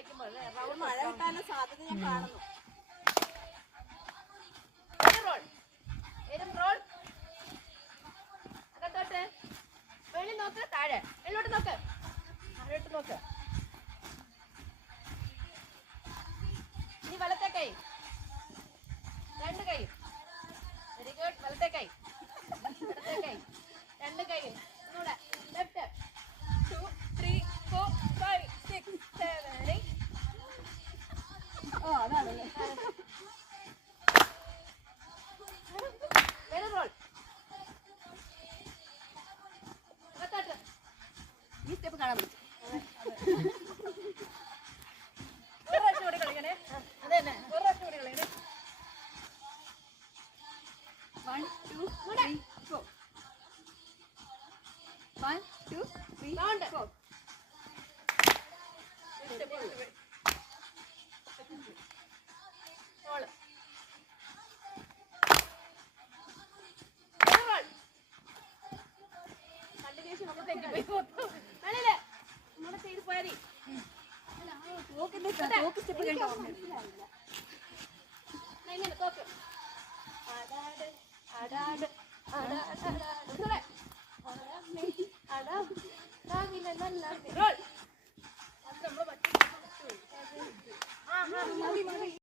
കളിക്കുമ്പോൾ മഴ കിട്ടാനുള്ള സാധ്യത ഞാൻ കാണുന്നു. അകത്തോട്ട് വെളി നോക്ക്, താഴെ വെള്ളോട്ട് നോക്ക്, താഴോട്ട് നോക്ക്. ഇനി വലത്തെ കൈ, രണ്ട് കൈ. Very good. വലത്തെ കൈ, ഇടത്തെ കൈ, രണ്ട് കൈ. ഒന്നുകൂടെ. ലെഫ്റ്റ്. 2 3 4 5 6 7 8. ഓ അതാണല്ലേ. Very roll. അകത്തോട്ട്. ഈ സ്റ്റെപ്പ് കാണാൻ പറ്റും. ഒരു പ്രാവശ്യം കൂടി കളിക്കണേ. അതെ തന്നെ, ഒരു പ്രാവശ്യം കൂടി കളിക്കണേ. 1 2 3 4. 1 2 3 4. റോള്. കണ്ടിന്യൂഷൻ നമുക്ക് തെറ്റിപ്പോയി. വേണല്ലേ നമ്മുടെ ചെയ്ത് പോയാൽ മതി. തോക്ക് സ്റ്റെപ്പ് കണ്ടോ? എങ്ങനെ തോക്ക്? അടാട് അടാട് അടാട് അടാട്.